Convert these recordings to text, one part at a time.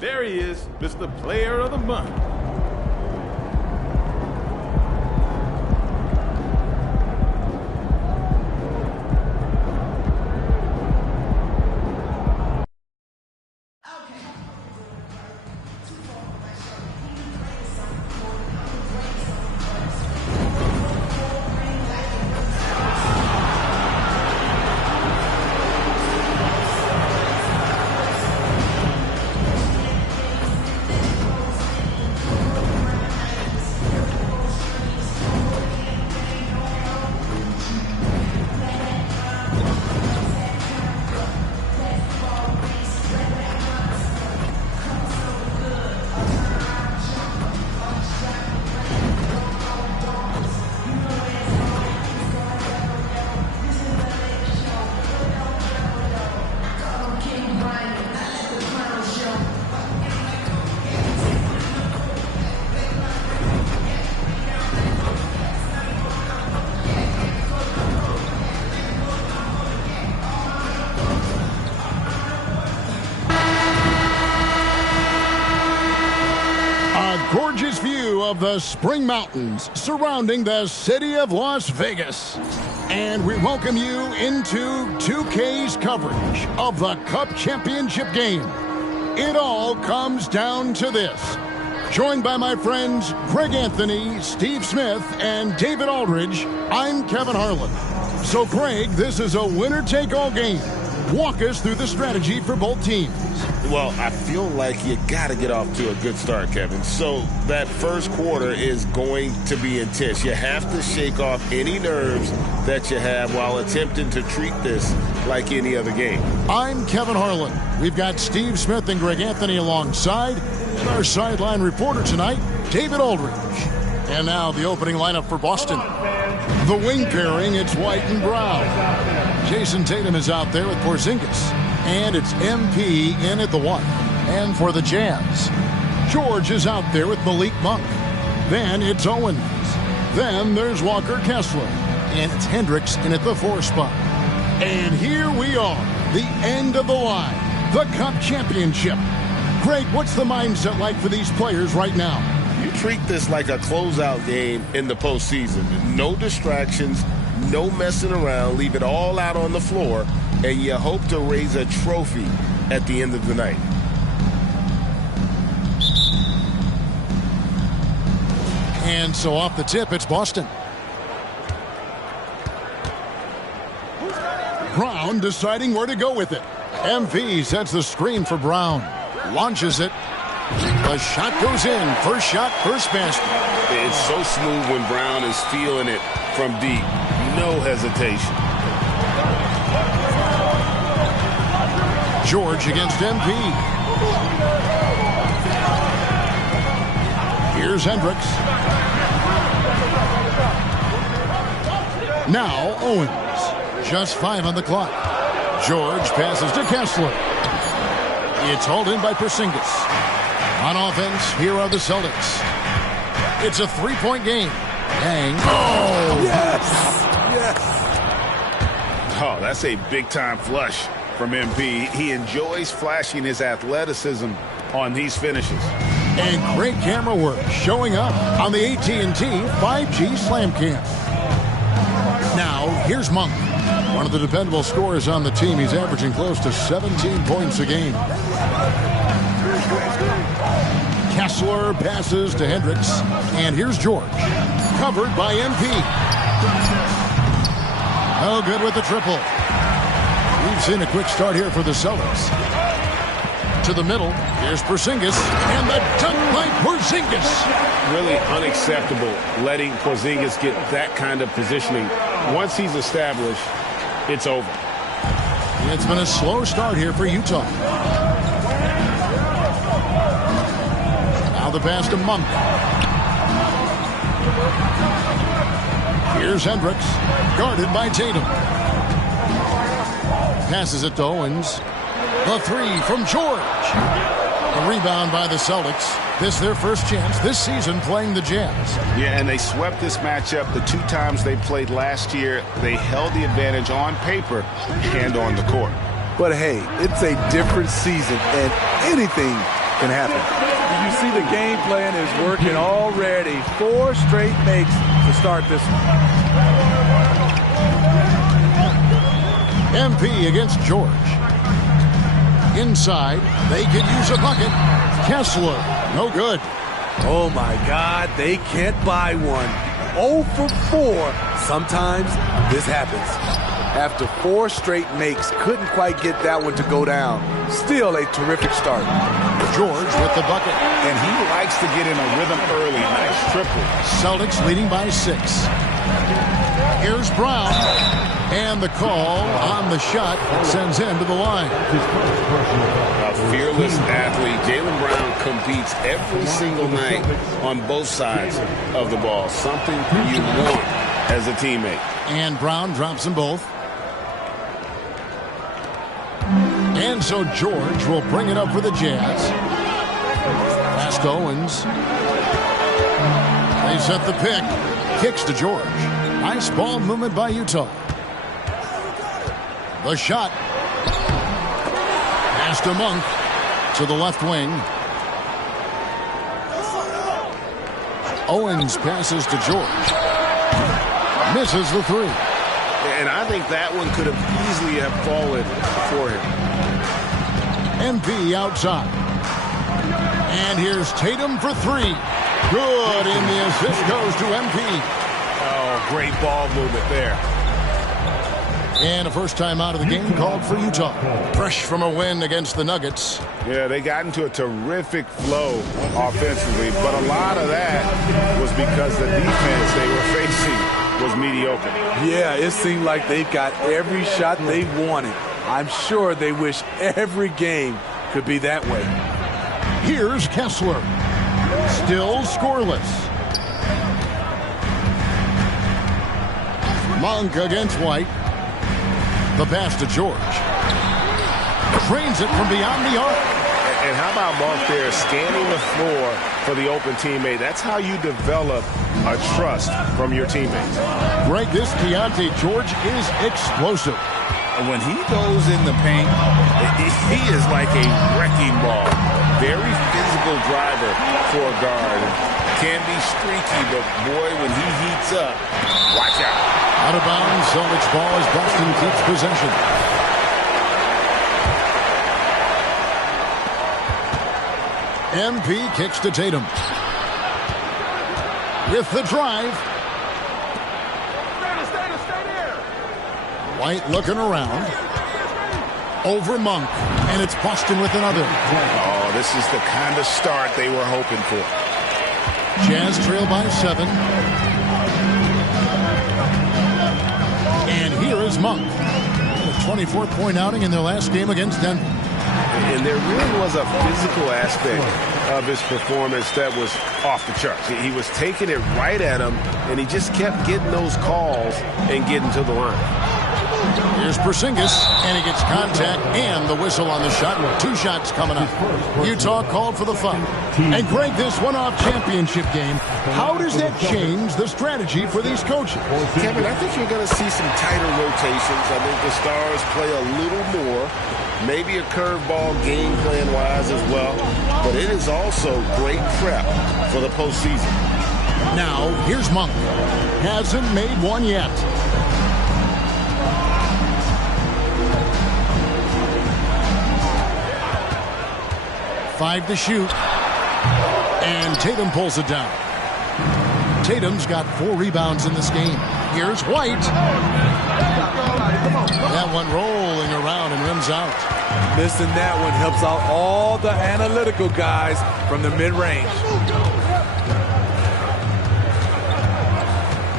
There he is, Mr. Player of the Month. Gorgeous view of the Spring Mountains surrounding the city of Las Vegas. And we welcome you into 2K's coverage of the Cup Championship game. It all comes down to this. Joined by my friends Greg Anthony, Steve Smith, and David Aldridge, I'm Kevin Harlan. So Greg, this is a winner-take-all game. Walk us through the strategy for both teams. Well, I feel like you got to get off to a good start, Kevin. So that first quarter is going to be intense. You have to shake off any nerves that you have while attempting to treat this like any other game. I'm Kevin Harlan. We've got Steve Smith and Greg Anthony alongside, and our sideline reporter tonight, David Aldridge. And now the opening lineup for Boston. The wing pairing, it's White and Brown. Jason Tatum is out there with Porzingis. And it's MP in at the 1. And for the Jazz, George is out there with Malik Monk. Then it's Owens. Then there's Walker Kessler. And it's Hendricks in at the 4 spot. And here we are, the end of the line, the Cup Championship. Greg, what's the mindset like for these players right now? You treat this like a closeout game in the postseason. No distractions, no messing around. Leave it all out on the floor, and you hope to raise a trophy at the end of the night. And so off the tip, it's Boston. Brown deciding where to go with it. MP sets the screen for Brown. Launches it. The shot goes in. First shot, first basket. It's so smooth when Brown is feeling it from deep. No hesitation. George against MP. Here's Hendricks. Now Owens. Just 5 on the clock. George passes to Kessler. It's hauled in by Porzingis. On offense, here are the Celtics. It's a 3-point game. Bang. Oh! Yes! Yes! Oh, that's a big-time flush from MP. He enjoys flashing his athleticism on these finishes. And great camera work showing up on the AT&T 5G Slam Cam. Now, here's Monk. One of the dependable scorers on the team. He's averaging close to 17 points a game. Kessler passes to Hendricks. And here's George. Covered by MP. Oh, good with the triple. We've seen a quick start here for the Celtics. To the middle. Here's Porzingis. And the dunk by Porzingis. Really unacceptable letting Porzingis get that kind of positioning. Once he's established, it's over. It's been a slow start here for Utah. Now the pass to Monk. Here's Hendricks, guarded by Tatum. Passes it to Owens. The 3 from George. A rebound by the Celtics. This is their first chance this season playing the Jazz. Yeah, and they swept this matchup the 2 times they played last year. They held the advantage on paper and on the court. But hey, it's a different season, and anything can happen. You see the game plan is working already. 4 straight makes to start this one. MP against George. Inside, they could use a bucket. Kessler, no good. Oh my God, they can't buy one. 0 for 4. Sometimes this happens. After 4 straight makes, couldn't quite get that one to go down. Still a terrific start. George with the bucket. And he likes to get in a rhythm early. Nice triple. Celtics leading by 6. Here's Brown. And the call on the shot sends him to the line. A fearless athlete. Jaylen Brown competes every single night on both sides of the ball. Something you want as a teammate. And Brown drops them both. And so George will bring it up for the Jazz. Past Owens. They set the pick. Kicks to George. Nice ball movement by Utah. The shot. Pass to Monk. To the left wing. Owens passes to George. Misses the 3. And I think that one could have easily have fallen for him. MP outside. And here's Tatum for 3. Good, and the assist goes to MP. Oh, great ball movement there. And a first time out of the game called for Utah. Fresh from a win against the Nuggets. Yeah, they got into a terrific flow offensively, but a lot of that was because the defense they were facing was mediocre. Yeah, it seemed like they got every shot they wanted. I'm sure they wish every game could be that way. Here's Kessler. Still scoreless. Monk against White. The pass to George. Trains it from beyond the arc. And how about Monk there scanning the floor for the open teammate? That's how you develop a trust from your teammates. Greg, this Keontae George is explosive. When he goes in the paint, he is like a wrecking ball. Very physical driver for a guard. Can be streaky, but boy, when he heats up, watch out. Out of bounds, Celtics ball as Boston keeps possession. MP kicks to Tatum. With the drive. White looking around. Over Monk. And it's Boston with another. Oh, this is the kind of start they were hoping for. Jazz trail by 7. And here is Monk. A 24-point outing in their last game against Denver. And there really was a physical aspect of his performance that was off the charts. He was taking it right at him, and he just kept getting those calls and getting to the line. Here's Porzingis, and he gets contact and the whistle on the shot. 2 shots coming up. Utah called for the foul. And Greg, this one-off championship game, how does that change the strategy for these coaches? Kevin, I think you're going to see some tighter rotations. I think the Stars play a little more. Maybe a curveball game plan-wise as well. But it is also great prep for the postseason. Now, here's Monk. Hasn't made one yet. Five to shoot. And Tatum pulls it down. Tatum's got 4 rebounds in this game. Here's White. That one rolling around and rims out. Missing that one helps out all the analytical guys from the mid-range.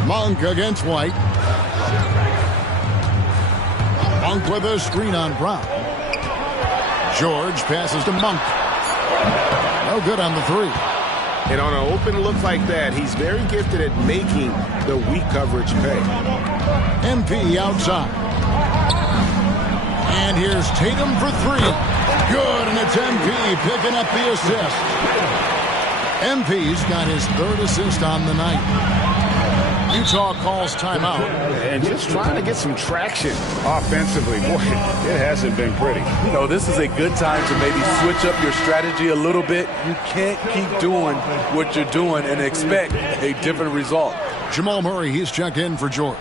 Monk against White. Monk with a screen on Brown. George passes to Monk. No good on the 3. And on an open look like that, he's very gifted at making the weak coverage pay. MP outside. And here's Tatum for 3. Good, and it's MP picking up the assist. MP's got his 3rd assist on the night. Utah calls timeout. And just trying to get some traction offensively. Boy, it hasn't been pretty. You know, this is a good time to maybe switch up your strategy a little bit. You can't keep doing what you're doing and expect a different result. Jamal Murray, he's checked in for George.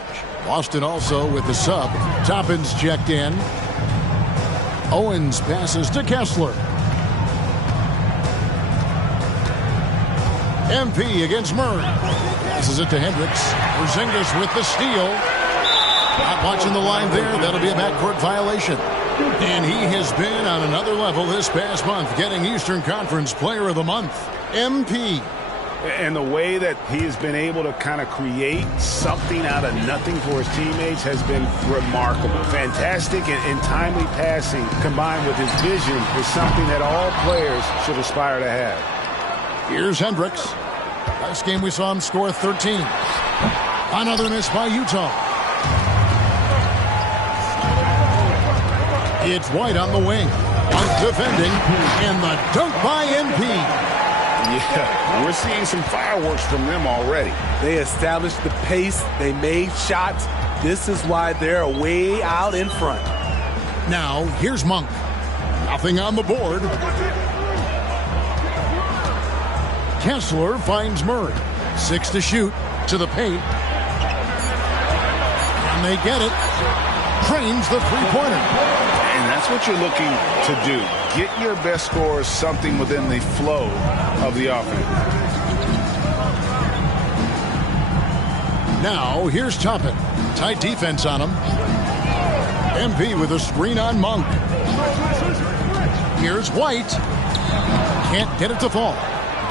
Boston also with the sub. Toppin's checked in. Owens passes to Kessler. MP against Murray. Passes it to Hendricks. Porzingis with the steal. Not watching the line there. That'll be a backcourt violation. And he has been on another level this past month, getting Eastern Conference Player of the Month. MP. And the way that he has been able to kind of create something out of nothing for his teammates has been remarkable. Fantastic and timely passing combined with his vision is something that all players should aspire to have. Here's Hendricks. Last game we saw him score 13. Another miss by Utah. It's White on the wing. White defending. And the dunk by MP. Yeah, we're seeing some fireworks from them already. They established the pace. They made shots. This is why they're way out in front. Now, here's Monk. Nothing on the board. Kessler finds Murray. 6 to shoot. To the paint. And they get it. Trains the three-pointer. And that's what you're looking to do. Get your best scorers something within the flow of the offense. Now, here's Toppin. Tight defense on him. MP with a screen on Monk. Here's White. Can't get it to fall.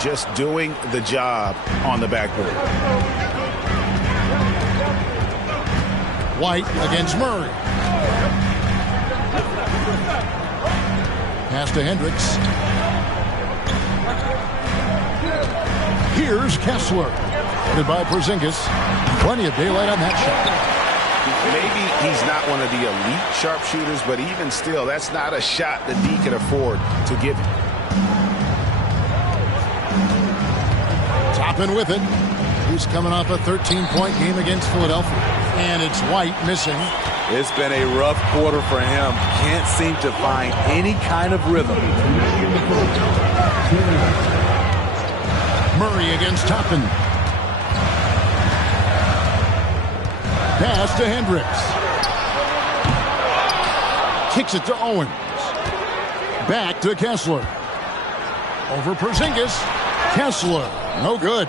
Just doing the job on the backboard. White against Murray. Pass to Hendricks. Here's Kessler. Goodbye, Porzingis. Plenty of daylight on that shot. Maybe he's not one of the elite sharpshooters, but even still, that's not a shot that he can afford to give him. Toppin with it. He's coming off a 13-point game against Philadelphia. And it's White missing. It's been a rough quarter for him. Can't seem to find any kind of rhythm. Murray against Toppin. Pass to Hendricks. Kicks it to Owens. Back to Kessler. Over Porzingis. Kessler. No good.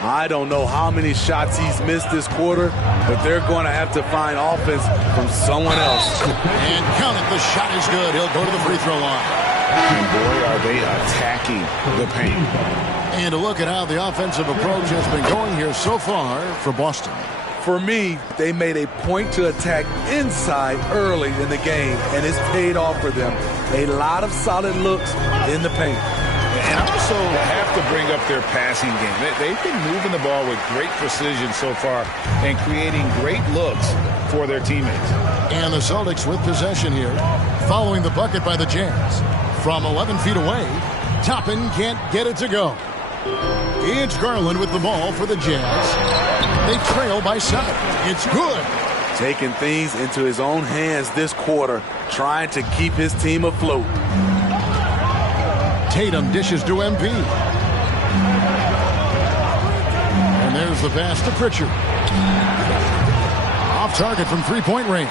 I don't know how many shots he's missed this quarter, but they're going to have to find offense from someone else. And count it. The shot is good. He'll go to the free throw line. And boy, are they attacking the paint. And a look at how the offensive approach has been going here so far for Boston. For me, they made a point to attack inside early in the game, and it's paid off for them. A lot of solid looks in the paint. And also have to bring up their passing game. They've been moving the ball with great precision so far and creating great looks for their teammates. And the Celtics with possession here, following the bucket by the Jazz. From 11 feet away, Toppin can't get it to go. It's Garland with the ball for the Jazz. They trail by 7. It's good. Taking things into his own hands this quarter, trying to keep his team afloat. Tatum dishes to MP. And there's the pass to Pritchard. Off target from three-point range.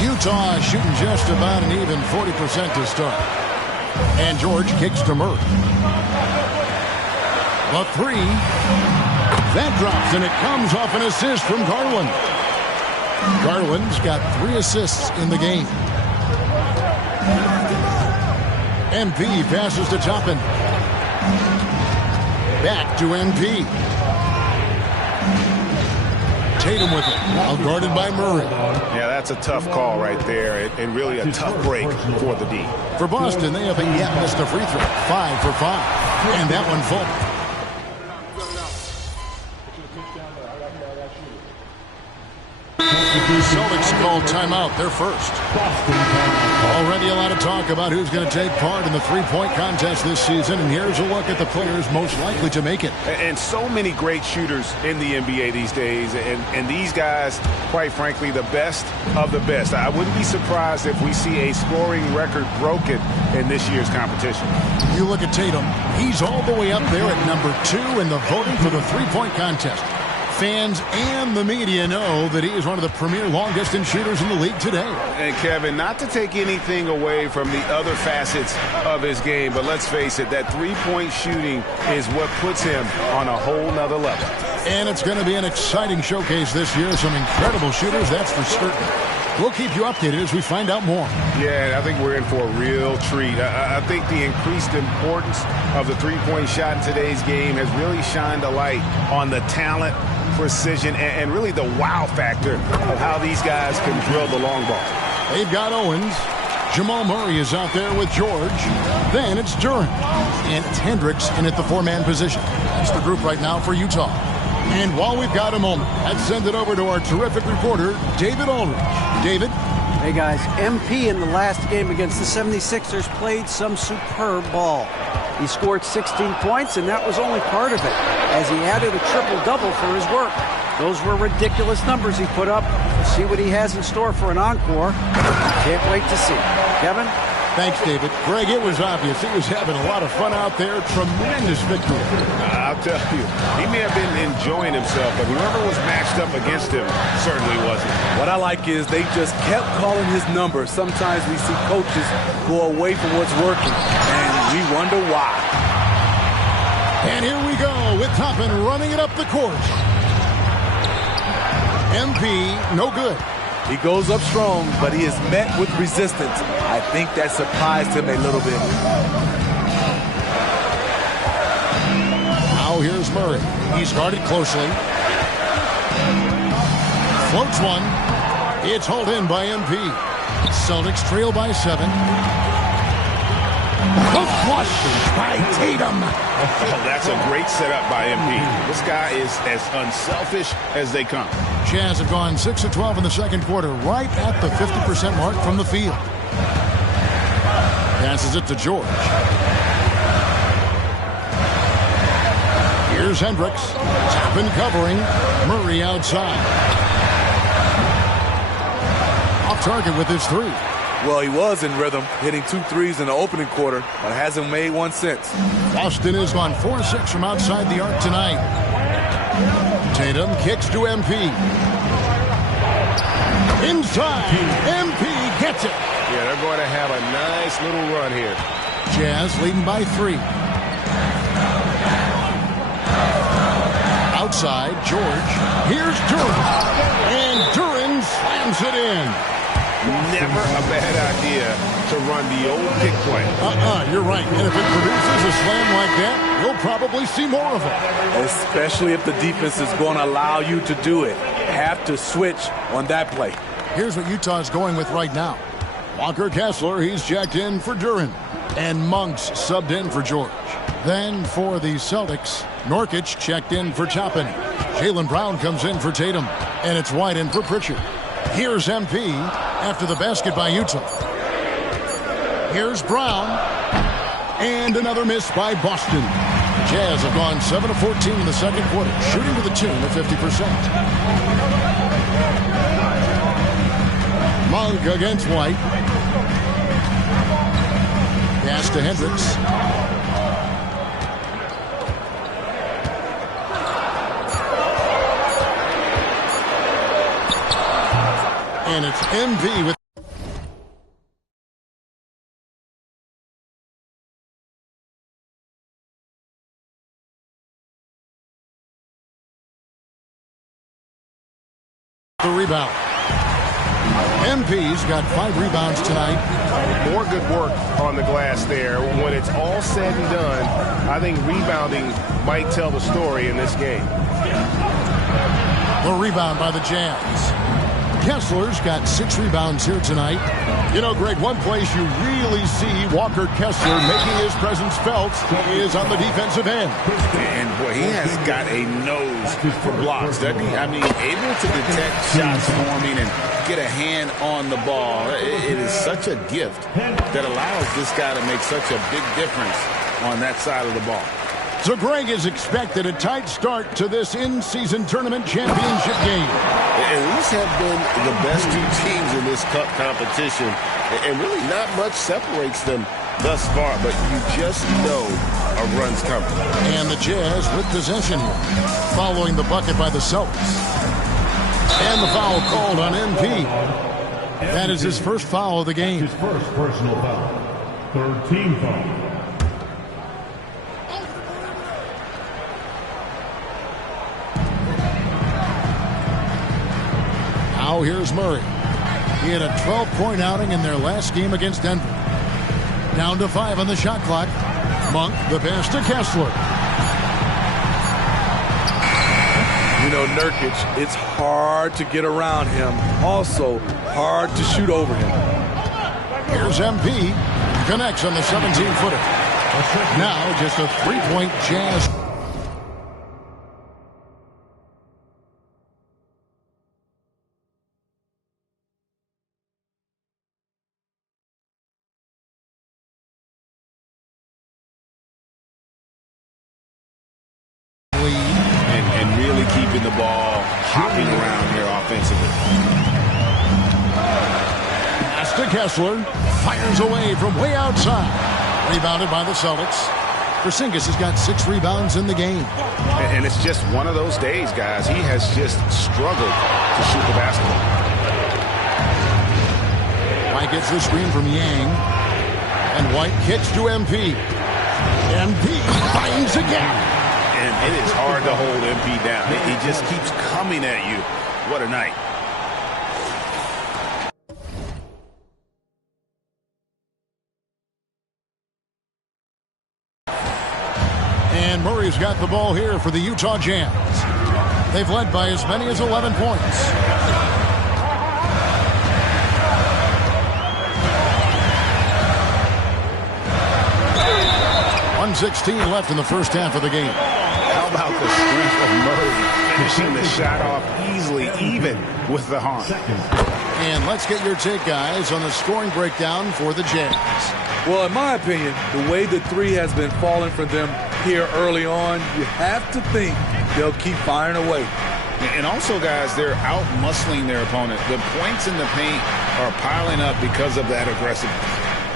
Utah shooting just about an even 40% to start. And George kicks to Murray. The 3. That drops, and it comes off an assist from Garland. Garland's got 3 assists in the game. MP passes to Toppin. Back to MP. Tatum with it. Well guarded by Murray. Yeah, that's a tough call right there, and really a tough break for the D. For Boston, they haven't yet missed a free throw. 5 for 5. And that one full. Celtics call call timeout, their first. Already a lot of talk about who's going to take part in the three-point contest this season, and here's a look at the players most likely to make it. And so many great shooters in the NBA these days, and these guys, quite frankly, the best of the best. I wouldn't be surprised if we see a scoring record broken in this year's competition. You look at Tatum, he's all the way up there at number 2 in the voting for the three-point contest. Fans and the media know that he is one of the premier long-distance shooters in the league today. And, Kevin, not to take anything away from the other facets of his game, but let's face it, that three-point shooting is what puts him on a whole nother level. And it's going to be an exciting showcase this year. Some incredible shooters, that's for certain. We'll keep you updated as we find out more. Yeah, I think we're in for a real treat. I think the increased importance of the three-point shot in today's game has really shined a light on the talent, precision, and really the wow factor of how these guys can drill the long ball. They've got Owens. Jamal Murray is out there with George. Then it's Duren. And it's Hendricks in at the four-man position. That's the group right now for Utah. And while we've got a moment, let's send it over to our terrific reporter, David Aldridge. David? Hey, guys. MP in the last game against the 76ers played some superb ball. He scored 16 points, and that was only part of it, as he added a triple-double for his work. Those were ridiculous numbers he put up. Let's see what he has in store for an encore. Can't wait to see. Kevin? Thanks, David. Greg, it was obvious. He was having a lot of fun out there. Tremendous victory. I'll tell you, he may have been enjoying himself, but whoever was matched up against him certainly wasn't. What I like is they just kept calling his number. Sometimes we see coaches go away from what's working, and we wonder why. And here we go with Toppin running it up the court. MP, no good. He goes up strong, but he is met with resistance. I think that surprised him a little bit. Now here's Murray. He's guarded closely. Floats one. It's hauled in by MP. Celtics trail by 7. The flush by Tatum. Oh, that's a great setup by MP. This guy is as unselfish as they come. Jazz have gone 6 of 12 in the second quarter, right at the 50% mark from the field. Passes it to George. Here's Hendricks. Toppin covering. Murray outside. Off target with his 3. Well, he was in rhythm, hitting 2 threes in the opening quarter, but hasn't made one since. Boston has gone 4-6 from outside the arc tonight. Tatum kicks to MP. Inside. MP gets it. Yeah, they're going to have a nice little run here. Jazz leading by 3. Outside, George. Here's Duren. And Duren slams it in. Never a bad idea to run the old pick play. You're right. And if it produces a slam like that, you'll probably see more of it. Especially if the defense is going to allow you to do it. Have to switch on that play. Here's what Utah's going with right now. Walker Kessler, he's checked in for Duren. And Monks subbed in for George. Then for the Celtics, Nurkic checked in for Toppin. Jaylen Brown comes in for Tatum. And it's White in for Pritchard. Here's MP after the basket by Utah. Here's Brown. And another miss by Boston. Jazz have gone 7 of 14 in the second quarter, shooting to the tune of 50%. Monk against White. Pass to Hendricks. And it's MV with the rebound. MP's got 5 rebounds tonight. More good work on the glass there. When it's all said and done, I think rebounding might tell the story in this game. The rebound by the Jazz. Kessler's got 6 rebounds here tonight. You know, Greg, one place you really see Walker Kessler making his presence felt is on the defensive end. And, boy, he has got a nose for blocks, doesn't he? I mean, able to detect shots forming and get a hand on the ball. It is such a gift that allows this guy to make such a big difference on that side of the ball. So Greg is expected a tight start to this in-season tournament championship game. And these have been the best 2 teams in this cup competition. And really not much separates them thus far, but you just know a run's coming. And the Jazz with possession here, following the bucket by the Celtics. And the foul called on MP. That is his first foul of the game. His first personal foul. 3rd team foul. Now here's Murray. He had a 12-point outing in their last game against Denver. Down to 5 on the shot clock. Monk, the pass to Kessler. You know, Nurkic, it's hard to get around him. Also, hard to shoot over him. Here's MP. Connects on the 17-footer. Now just a 3-point Jazz. And really keeping the ball hopping around here offensively. Pass to Kessler. Fires away from way outside. Rebounded by the Celtics. Porzingis has got 6 rebounds in the game. And it's just one of those days, guys. He has just struggled to shoot the basketball. White gets the screen from Yang. And White kicks to MP. MP finds a gap. And it is hard to hold MP down. He just keeps coming at you. What a night. And Murray's got the ball here for the Utah Jazz. They've led by as many as 11 points. .116 left in the first half of the game. How about the strength of Murray finishing the shot off easily, even with the harm? And let's get your take, guys, on the scoring breakdown for the Jazz. Well, in my opinion, the way the 3 has been falling for them here early on, you have to think they'll keep firing away. And also, guys, they're out-muscling their opponent. The points in the paint are piling up because of that aggressiveness.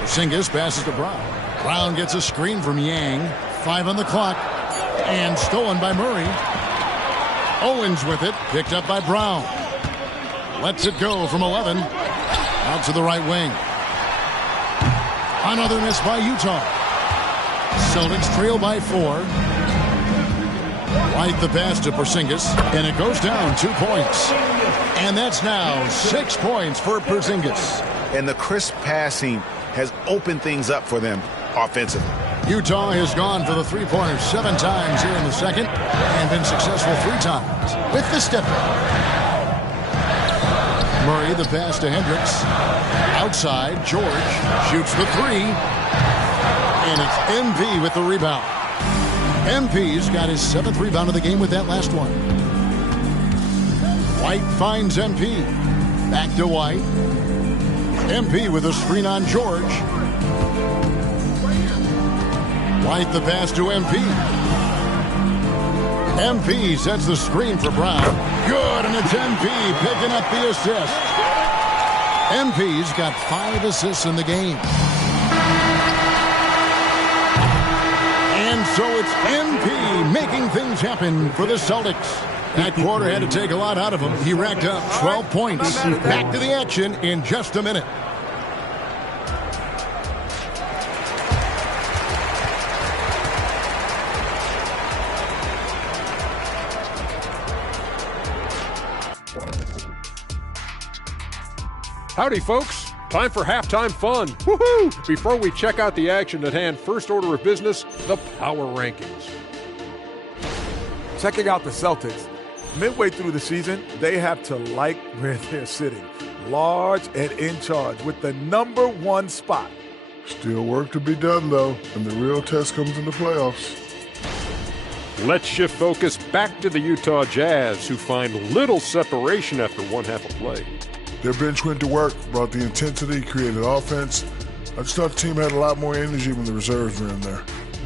Porzingis passes to Brown. Brown gets a screen from Yang. 5 on the clock. And stolen by Murray. Owens with it. Picked up by Brown. Lets it go from 11. Out to the right wing. Another miss by Utah. Celtics trail by 4. White the pass to Porzingis. And it goes down 2 points. And that's now 6 points for Porzingis. And the crisp passing has opened things up for them offensively. Utah has gone for the 3-pointer 7 times here in the second and been successful 3 times with the step back. Murray the pass to Hendricks. Outside, George shoots the 3. And it's MP with the rebound. MP's got his 7th rebound of the game with that last one. White finds MP. Back to White. MP with a screen on George. White the pass to MP. MP sets the screen for Brown. Good, and it's MP picking up the assist. MP's got 5 assists in the game. And so it's MP making things happen for the Celtics. That quarter had to take a lot out of him. He racked up 12 points. Back to the action in just a minute. Howdy, folks. Time for halftime fun. Woohoo! Before we check out the action at hand, first order of business, the power rankings. Checking out the Celtics, Midway through the season, they have to like where they're sitting. Large and in charge with the #1 spot. Still work to be done, though, and the real test comes in the playoffs. Let's shift focus back to the Utah Jazz, who find little separation after one half of play. Their bench went to work, brought the intensity, created offense. I just thought the team had a lot more energy when the reserves were in there.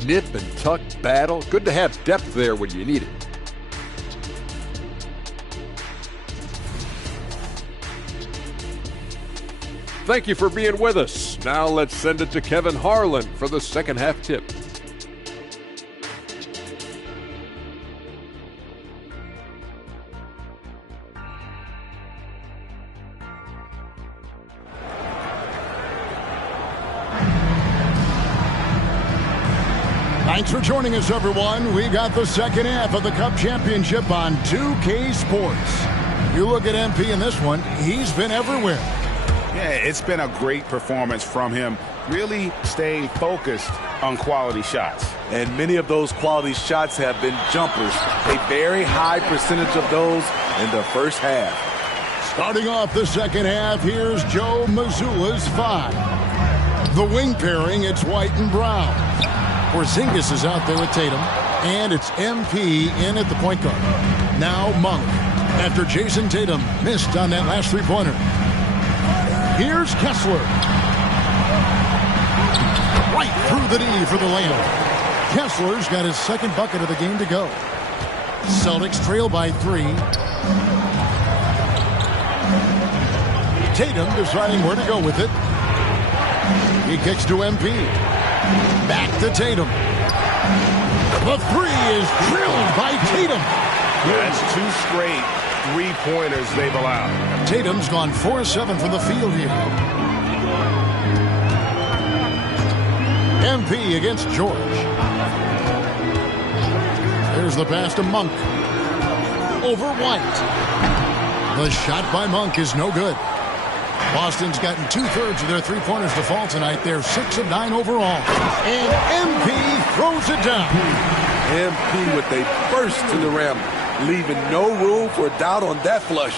Nip and tuck battle. Good to have depth there when you need it. Thank you for being with us. Now let's send it to Kevin Harlan for the second half tip. Thanks for joining us, everyone. We got the second half of the Cup Championship on 2K Sports. You look at MP in this one, he's been everywhere. Yeah, it's been a great performance from him, really staying focused on quality shots. And many of those quality shots have been jumpers. A very high percentage of those in the first half. Starting off the second half, here's Joe Mazzulla's 5. The wing pairing, it's White and Brown. Porzingis is out there with Tatum, and it's MP in at the point guard. Now Monk, after Jason Tatum missed on that last three-pointer. Here's Kessler. Right through the knee for the layup. Kessler's got his second bucket of the game to go. Celtics trail by 3. Tatum deciding where to go with it. He kicks to MP. Back to Tatum. The 3 is drilled by Tatum. That's 2 straight three-pointers they've allowed. Tatum's gone 4-7 from the field here. MP against George. There's the pass to Monk. Over White. The shot by Monk is no good. Boston's gotten 2/3 of their three-pointers to fall tonight. They're 6 of 9 overall. And MP throws it down. MP with a burst to the rim, leaving no room for doubt on that flush.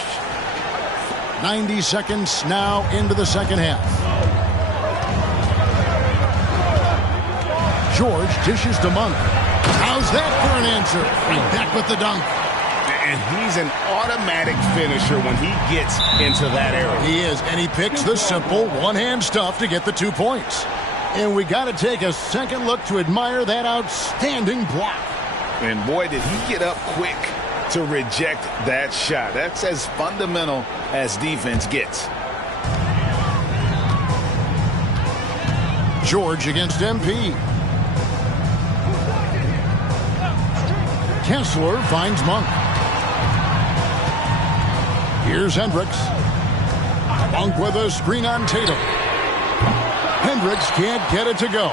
90 seconds now into the second half. George dishes to Monk. How's that for an answer? Right back with the dunk. And he's an automatic finisher when he gets into that area. He is, and he picks the simple one-hand stuff to get the 2 points. And we got to take a second look to admire that outstanding block. And boy, did he get up quick to reject that shot. That's as fundamental as defense gets. George against MP. Kessler finds Monk. Here's Hendricks. Monk with a screen on Tatum. Hendricks can't get it to go.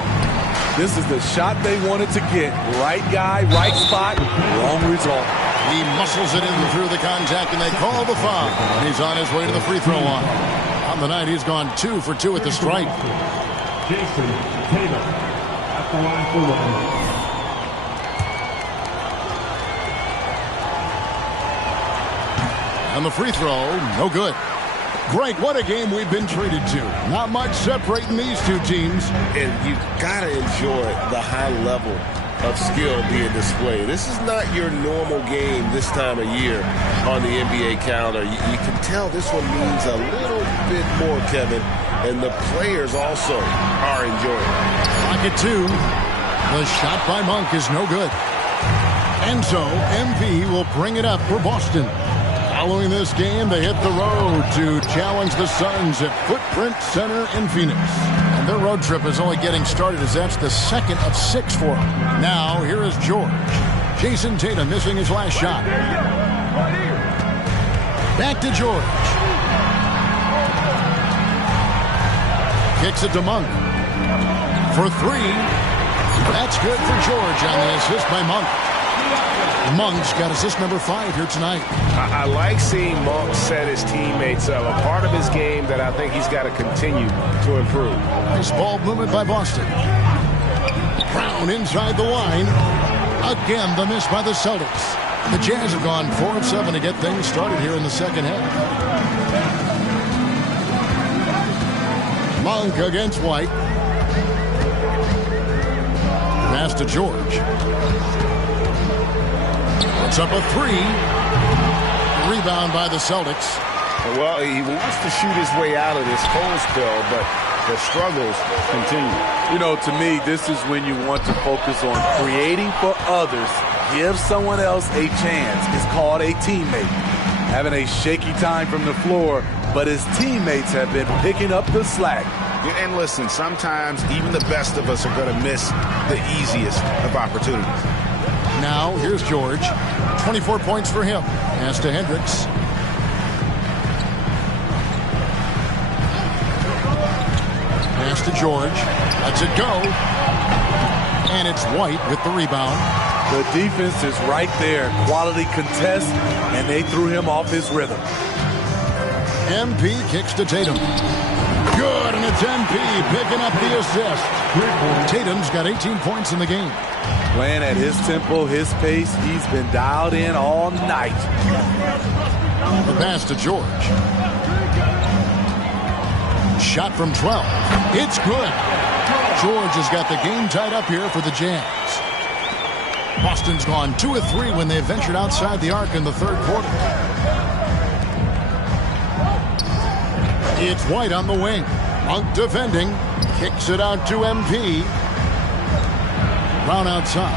This is the shot they wanted to get. Right guy, right spot, wrong result. He muscles it in through the contact, and they call the foul. And he's on his way to the free throw line. On the night, he's gone 2 for 2 at the stripe. Jason Tatum at the line for one. And the free throw, no good. Greg, what a game we've been treated to. Not much separating these two teams. And you've got to enjoy the high level of skill being displayed. This is not your normal game this time of year on the NBA calendar. You can tell this one means a little bit more, Kevin, and the players also are enjoying it. Pocket 2. The shot by Monk is no good. And so MP will bring it up for Boston. Following this game, they hit the road to challenge the Suns at Footprint Center in Phoenix. And their road trip is only getting started as that's the second of 6 for them. Now, here is George. Jason Tatum missing his last shot. Back to George. Kicks it to Monk. For 3. That's good for George on the assist by Monk. Monk's got assist number 5 here tonight. I like seeing Monk set his teammates up. A part of his game that I think he's got to continue to improve. Nice ball movement by Boston. Brown inside the line. Again, the miss by the Celtics. The Jazz have gone 4 of 7 to get things started here in the second half. Monk against White. Pass to George. Puts up a 3. Rebound by the Celtics. Well, he wants to shoot his way out of this cold spell, but the struggles continue. You know, to me, this is when you want to focus on creating for others. Give someone else a chance. It's called a teammate. Having a shaky time from the floor, but his teammates have been picking up the slack. And listen, sometimes even the best of us are going to miss the easiest of opportunities. Now, here's George. 24 points for him. Pass to Hendricks. Pass to George. Lets it go. And it's White with the rebound. The defense is right there. Quality contest, and they threw him off his rhythm. MP kicks to Tatum. Good, and it's MP picking up the assist. Tatum's got 18 points in the game. Playing at his tempo, his pace, he's been dialed in all night. The pass to George. Shot from 12. It's good. George has got the game tied up here for the Jazz. Boston's gone 2 of 3 when they ventured outside the arc in the third quarter. It's White on the wing. Monk defending. Kicks it out to MP. Brown outside.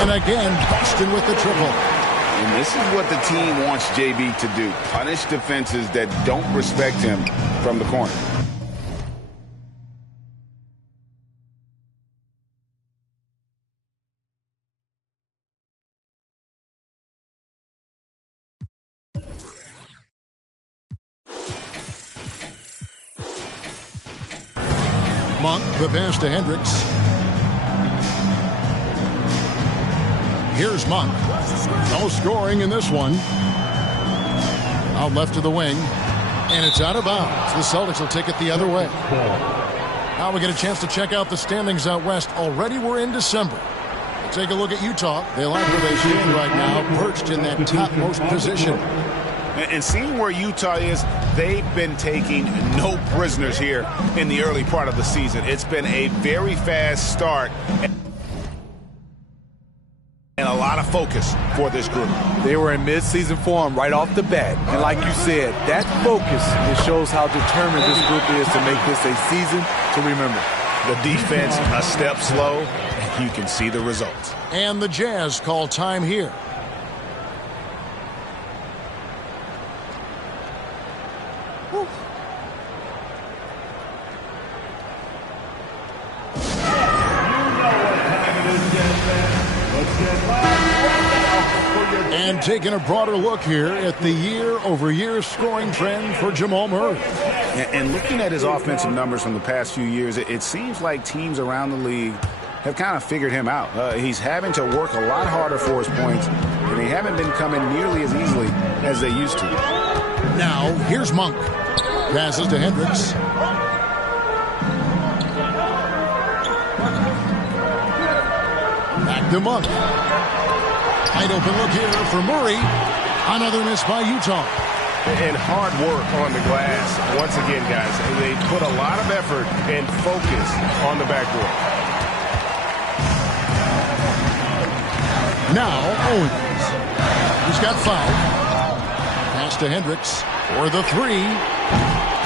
And again, Boston with the triple. And this is what the team wants JB to do. Punish defenses that don't respect him from the corner. Monk, the pass to Hendricks. Here's Monk. No scoring in this one. Out left to the wing. And it's out of bounds. The Celtics will take it the other way. Now we get a chance to check out the standings out west. Already we're in December. We'll take a look at Utah. They like where they stand right now, perched in that topmost position. And seeing where Utah is, they've been taking no prisoners here in the early part of the season. It's been a very fast start and a lot of focus for this group. They were in mid-season form right off the bat. And like you said, that focus, it shows how determined this group is to make this a season to remember. The defense a step slow, and you can see the results. And the Jazz call time here. And taking a broader look here at the year-over-year scoring trend for Jamal Murray. And looking at his offensive numbers from the past few years, it seems like teams around the league have kind of figured him out. He's having to work a lot harder for his points, and they haven't been coming nearly as easily as they used to. Now, here's Monk. Passes to Hendricks. Back to Monk. Wide open look here for Murray. Another miss by Utah. And hard work on the glass. Once again, guys, they put a lot of effort and focus on the backboard. Now, Owens. He's got 5. Pass to Hendricks for the 3.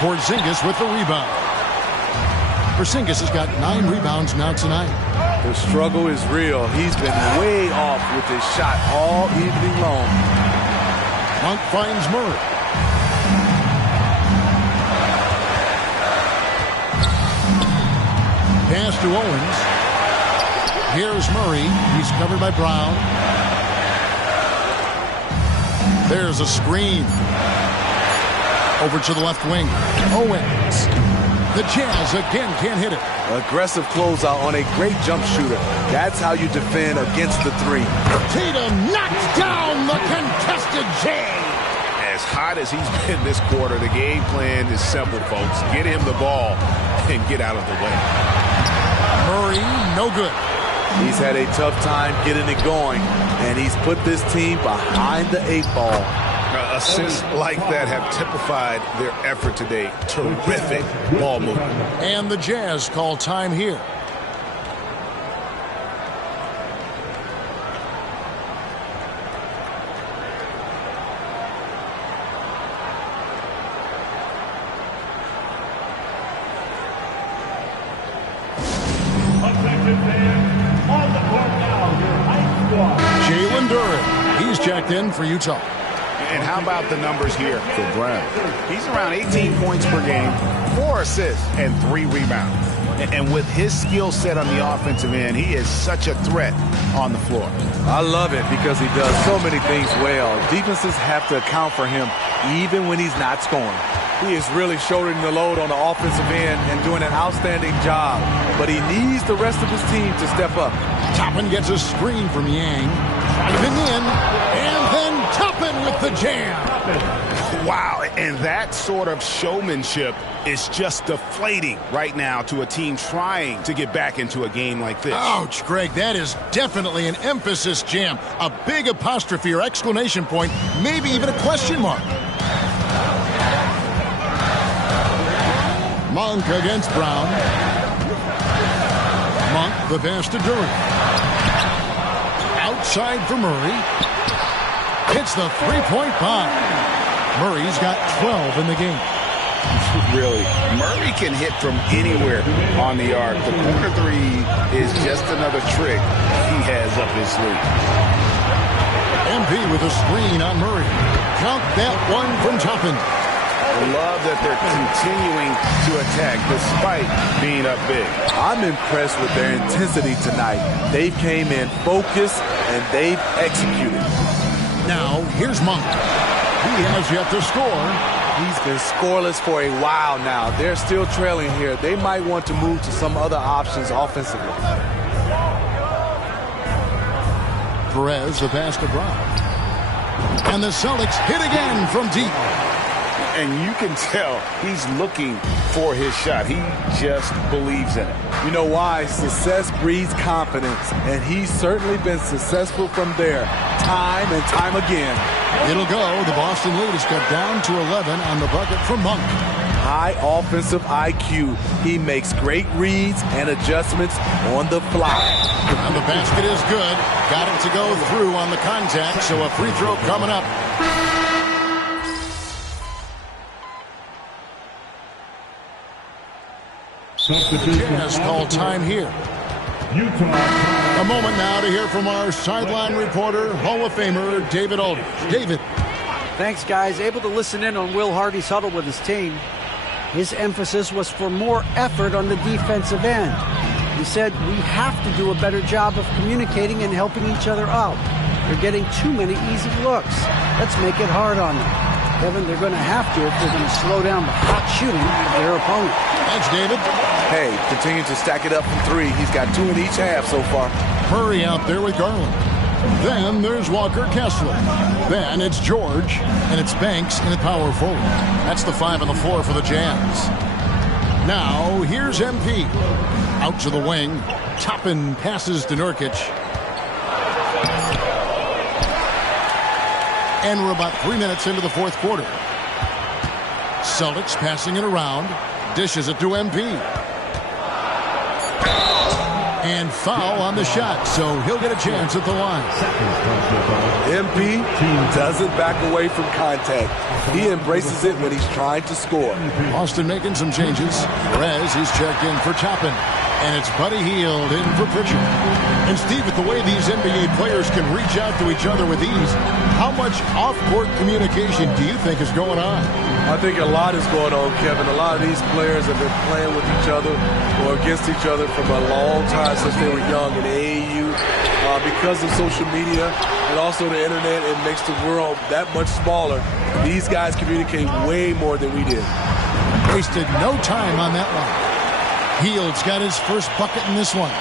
Porzingis with the rebound. Porzingis has got 9 rebounds now tonight. The struggle is real. He's been way off with his shot all evening long. Monk finds Murray. Pass to Owens. Here's Murray. He's covered by Brown. There's a screen. Over to the left wing. Owens. The Jazz again can't hit it. Aggressive closeout on a great jump shooter. That's how you defend against the 3. Tatum knocks down the contested J. As hot as he's been this quarter, the game plan is simple, folks. Get him the ball and get out of the way. Murray, no good. He's had a tough time getting it going, and he's put this team behind the 8 ball. Assists like that have typified their effort today. Terrific ball movement. And the Jazz call time here. Jalen Duren, he's checked in for Utah. And how about the numbers here for Brown? He's around 18 points per game, 4 assists, and 3 rebounds. And with his skill set on the offensive end, he is such a threat on the floor. I love it because he does so many things well. Defenses have to account for him even when he's not scoring. He is really shouldering the load on the offensive end and doing an outstanding job. But he needs the rest of his team to step up. Toppin gets a screen from Yang. Driving in, and then Toppin with the jam. Wow, and that sort of showmanship is just deflating right now to a team trying to get back into a game like this. Ouch, Greg, that is definitely an emphasis jam. A big apostrophe or exclamation point, maybe even a question mark. Monk against Brown. Monk, the pass to Duren. Outside for Murray. Hits the three-point bomb. Murray's got 12 in the game. Really, Murray can hit from anywhere on the arc. The corner 3 is just another trick he has up his sleeve. MP with a screen on Murray. Count that one from Toppin. I love that they're continuing to attack despite being up big. I'm impressed with their intensity tonight. They came in focused and they've executed. Now, here's Monk. He has yet to score. He's been scoreless for a while now. They're still trailing here. They might want to move to some other options offensively. Perez, the pass to Brown. And the Celtics hit again from deep. And you can tell he's looking for his shot. He just believes in it. You know why? Success breeds confidence, and he's certainly been successful from there, time and time again. It'll go. The Boston lead is cut down to 11 on the bucket from Monk. High offensive IQ. He makes great reads and adjustments on the fly. And the basket is good. Got it to go through on the contact, so a free throw coming up. Jazz call time here. A moment now to hear from our sideline reporter, Hall of Famer David Aldridge. David. Thanks, guys. Able to listen in on Will Hardy's huddle with his team. His emphasis was for more effort on the defensive end. He said, we have to do a better job of communicating and helping each other out. They're getting too many easy looks. Let's make it hard on them. Kevin, they're going to have to if they're going to slow down the hot shooting of their opponent. Thanks, David. Hey, continue to stack it up from 3. He's got 2 in each half so far. Murray out there with Garland. Then there's Walker Kessler. Then it's George, and it's Banks in the power forward. That's the 5 on the floor for the Jazz. Now, here's MP. Out to the wing. Toppin passes to Nurkic. And we're about 3 minutes into the fourth quarter. Celtics passing it around. Dishes it to MP. And foul on the shot, so he'll get a chance at the line. MP doesn't back away from contact. He embraces it when he's trying to score. Austin making some changes. Perez, he's checked in for Toppin. And it's Buddy Hield in for Pritchard. And Steve, with the way these NBA players can reach out to each other with ease, how much off-court communication do you think is going on? I think a lot is going on, Kevin. A lot of these players have been playing with each other or against each other from a long time since they were young in AAU. Because of social media and also the internet, it makes the world that much smaller. These guys communicate way more than we did. Wasted no time on that one. Hield's got his first bucket in this one.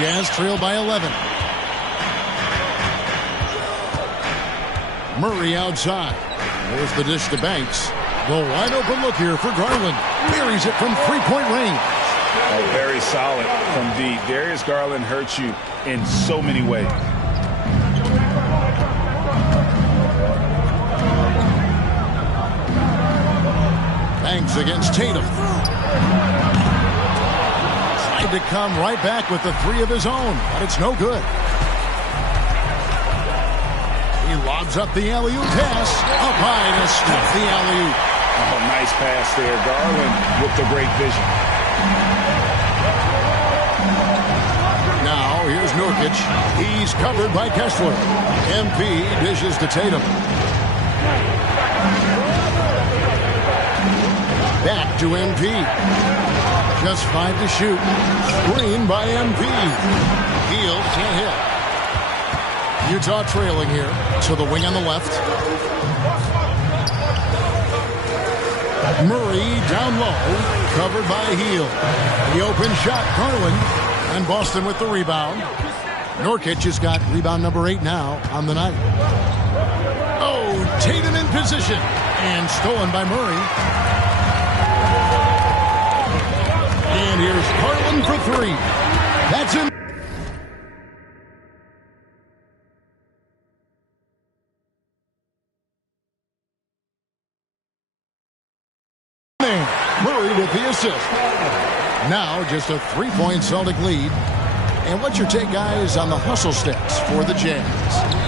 Jazz trail by 11. Murray outside. There's the dish to Banks. The wide open look here for Garland. Buries it from three-point range. Oh, very solid from deep. Darius Garland hurts you in so many ways. Banks against Tatum. Tried to come right back with the three of his own, but it's no good. He lobs up the alley-oop pass. Up high to stop the alley-oop. Oh, nice pass there. Garland with the great vision. Now, here's Nurkic. He's covered by Kessler. MP dishes to Tatum. Back to MP. Just 5 to shoot. Screen by MP. Hield can't hit. Utah trailing here to the wing on the left. Murray down low, covered by Hield. The open shot, Garland, and Boston with the rebound. Nurkic has got rebound number 8 now on the night. Oh, Tatum in position, and stolen by Murray. And here's Garland for 3. That's in. Murray with the assist. Now just a 3-point Celtic lead. And what's your take, guys, on the hustle steps for the Jazz?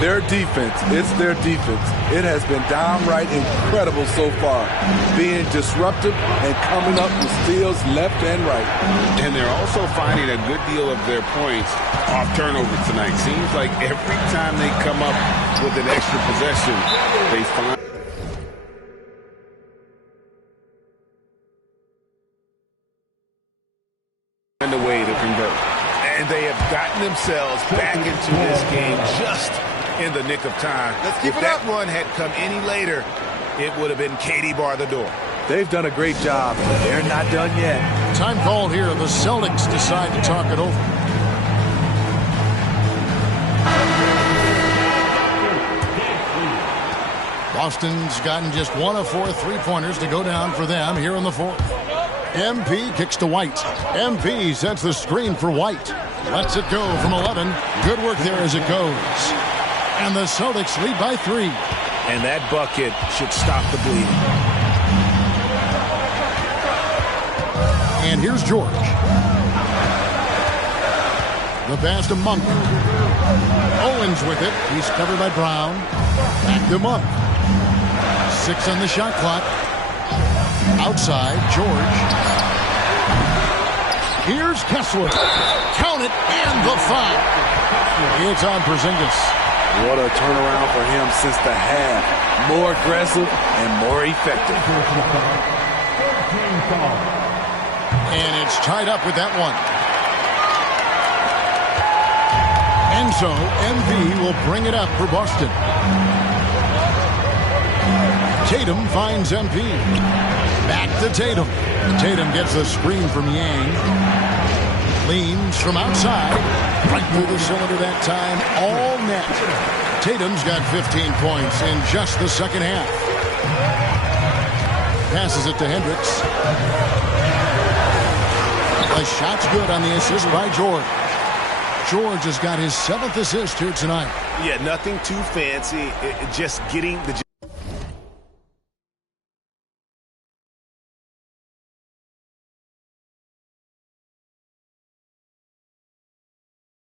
Their defense. It's their defense. It has been downright incredible so far. Being disruptive and coming up with steals left and right. And they're also finding a good deal of their points off turnover tonight. Seems like every time they come up with an extra possession, they find a way to convert. And they have gotten themselves back into this game just in the nick of time. If that run had come any later, it would have been Katie bar the door. They've done a great job. They're not done yet. Time called here. The Celtics decide to talk it over. Boston's gotten just 1 of 4 3-pointers to go down for them here in the fourth. MP kicks to White. MP sets the screen for White. Lets it go from 11. Good work there as it goes. And the Celtics lead by 3. And that bucket should stop the bleeding. And here's George. The pass to Monk. Owens with it. He's covered by Brown. Back to Monk. 6 on the shot clock. Outside, George. Here's Kessler. Count it, and the foul. It's on Porzingis. What a turnaround for him since the half. More aggressive and more effective. And it's tied up with that one. And so, MV will bring it up for Boston. Tatum finds MP. Back to Tatum. Tatum gets the screen from Yang. Leans from outside. Right through the cylinder that time. All net. Tatum's got 15 points in just the second half. Passes it to Hendricks. The shot's good on the assist by George. George has got his 7th assist here tonight. Yeah, nothing too fancy. Just getting the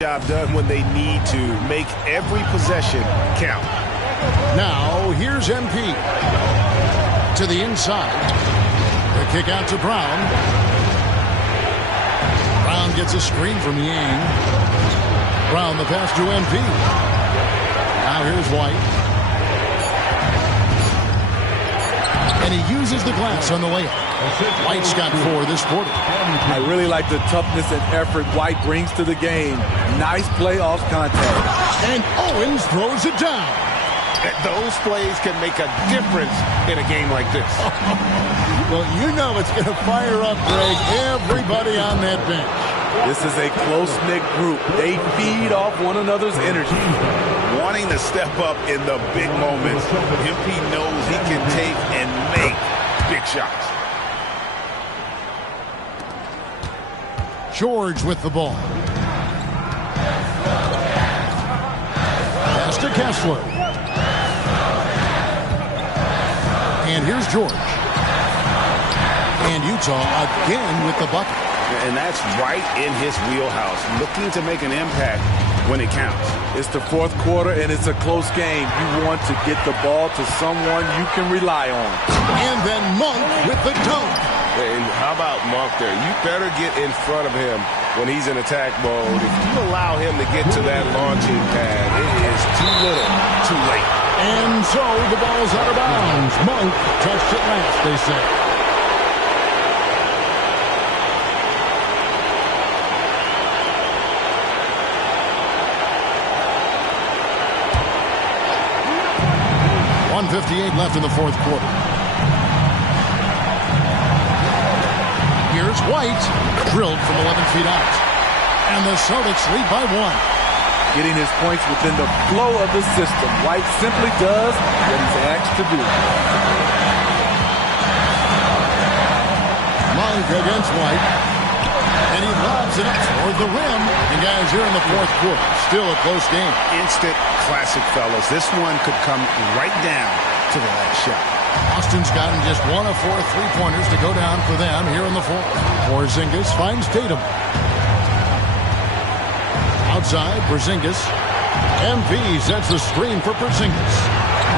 job done when they need to. Make every possession count. Now, here's MP. To the inside. The kick out to Brown. Brown gets a screen from Yang. Brown the pass to MP. Now here's White. And he uses the glass on the layup. White's got 4 this quarter. I really like the toughness and effort White brings to the game. Nice playoff contact. And Owens throws it down. Those plays can make a difference in a game like this. Well, you know it's going to fire up, Greg, everybody on that bench. This is a close-knit group. They feed off one another's energy. Wanting to step up in the big moments. MP knows he can take and make big shots. George with the ball. Pass to Kessler. And here's George. And Utah again with the bucket. And that's right in his wheelhouse, looking to make an impact when it counts. It's the fourth quarter, and it's a close game. You want to get the ball to someone you can rely on. And then Monk with the dunk. And how about Monk there? You better get in front of him when he's in attack mode. If you allow him to get to that launching pad, it is too little, too late. And so the ball's out of bounds. Monk touched it last, they say. .158 left in the fourth quarter. Here's White, drilled from 11 feet out. And the Celtics lead by 1. Getting his points within the flow of the system. White simply does what he's asked to do. Monk against White. And he lobs it up toward the rim. And guys, here in the fourth quarter, still a close game. Instant classic, fellas. This one could come right down to the last shot. Boston's gotten just 1 of 4 3-pointers to go down for them here in the fourth. Porzingis finds Tatum. Outside, Porzingis. MP sets the screen for Porzingis.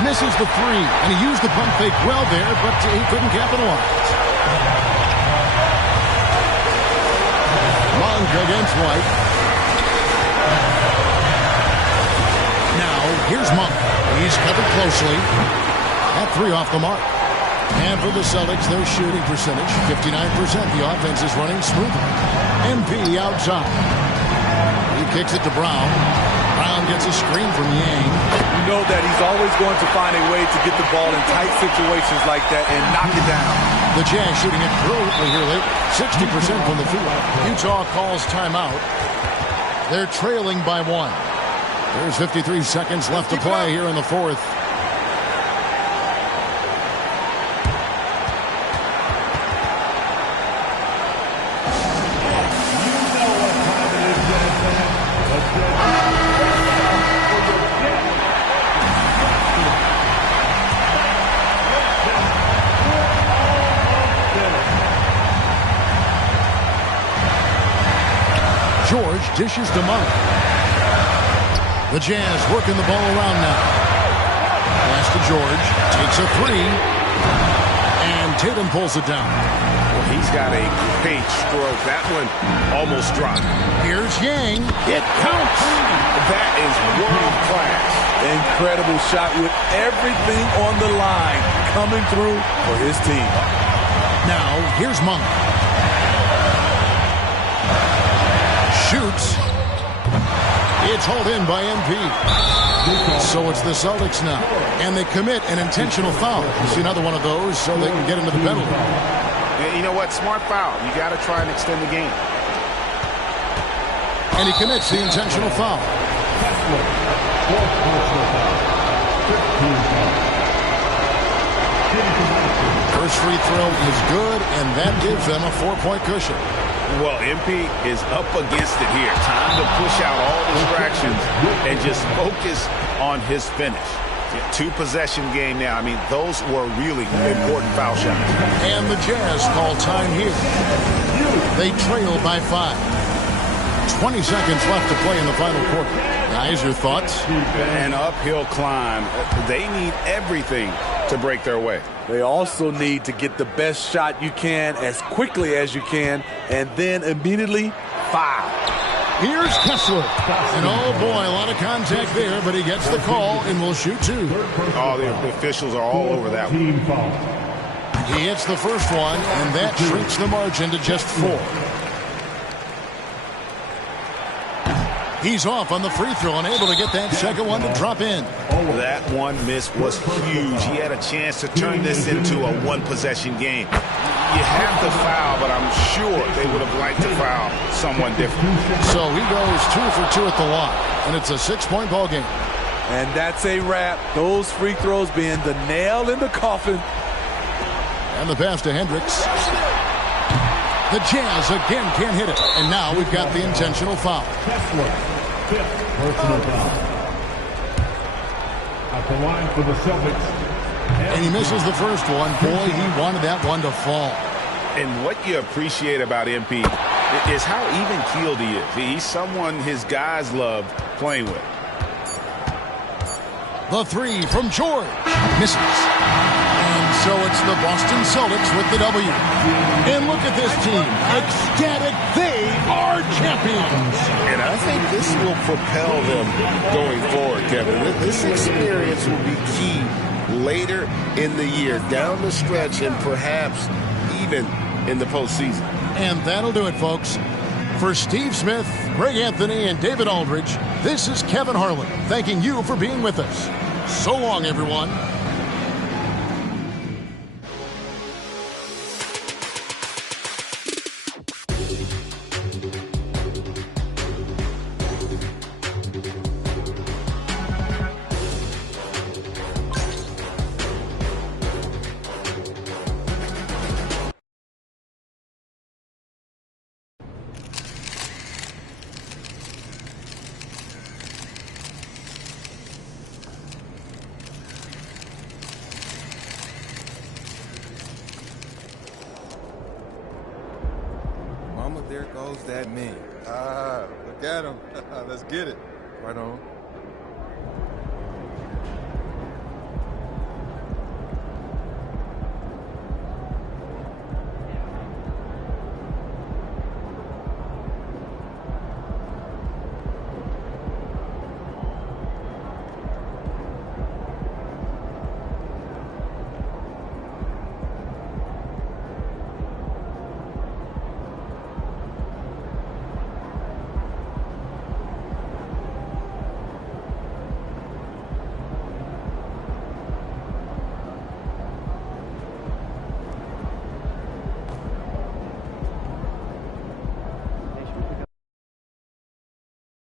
Misses the three, and he used the pump fake well there, but he couldn't capitalize. Monk against White. Now, here's Monk. He's covered closely. That three off the mark. And for the Celtics, their shooting percentage, 59%. The offense is running smoothly. MP outside. He kicks it to Brown. Brown gets a screen from Yang. You know that he's always going to find a way to get the ball in tight situations like that and knock it down. The Jazz shooting it brilliantly here late. 60% from the field. Utah calls timeout. They're trailing by 1. There's 53 seconds left to play here in the fourth. George dishes to Monk. The Jazz working the ball around now. Pass to George. Takes a three. And Tatum pulls it down. Well, he's got a great stroke. That one almost dropped. Here's Yang. It counts. That is world class. Incredible shot with everything on the line coming through for his team. Now, here's Monk. Shoots. It's hauled in by MP. So it's the Celtics now. And they commit an intentional foul. You see another one of those so they can get into the penalty. And you know what? Smart foul. You got to try and extend the game. And he commits the intentional foul. First free throw is good, and that gives them a 4-point cushion. Well, MP is up against it here. Time to push out all distractions and just focus on his finish. 2-possession game now. I mean, those were really important foul shots. And the Jazz call time here. They trail by 5. 20 seconds left to play in the final quarter. Guys, your thoughts? An uphill climb. They need everything to break their way. They also need to get the best shot you can as quickly as you can and then immediately foul. Here's Kessler. And oh boy, a lot of contact there, but he gets the call and will shoot 2. Oh, the officials are all over that one. He hits the first one, and that shrinks the margin to just 4. He's off on the free throw and able to get that second one to drop in. That one miss was huge. He had a chance to turn this into a 1-possession game. You have to foul, but I'm sure they would have liked to foul someone different. So he goes 2 for 2 at the line, and it's a 6-point ball game. And that's a wrap. Those free throws being the nail in the coffin. And the pass to Hendricks. The Jazz again can't hit it. And now we've got the intentional foul. Kessler, fifth personal foul. At the line for the Celtics. And he misses the first one. Boy, he wanted that one to fall. And what you appreciate about MP is how even-keeled he is. He's someone his guys love playing with. The three from George. Misses. And so it's the Boston Celtics with the W. And look at this team. Ecstatic. They are champions. And I think this will propel them going forward, Kevin. This experience will be key later in the year, down the stretch, and perhaps even in the postseason. And that'll do it, folks. For Steve Smith, Greg Anthony, and David Aldridge, this is Kevin Harlan thanking you for being with us. So long, everyone. There goes that man. Look at him. Let's get it. Right on.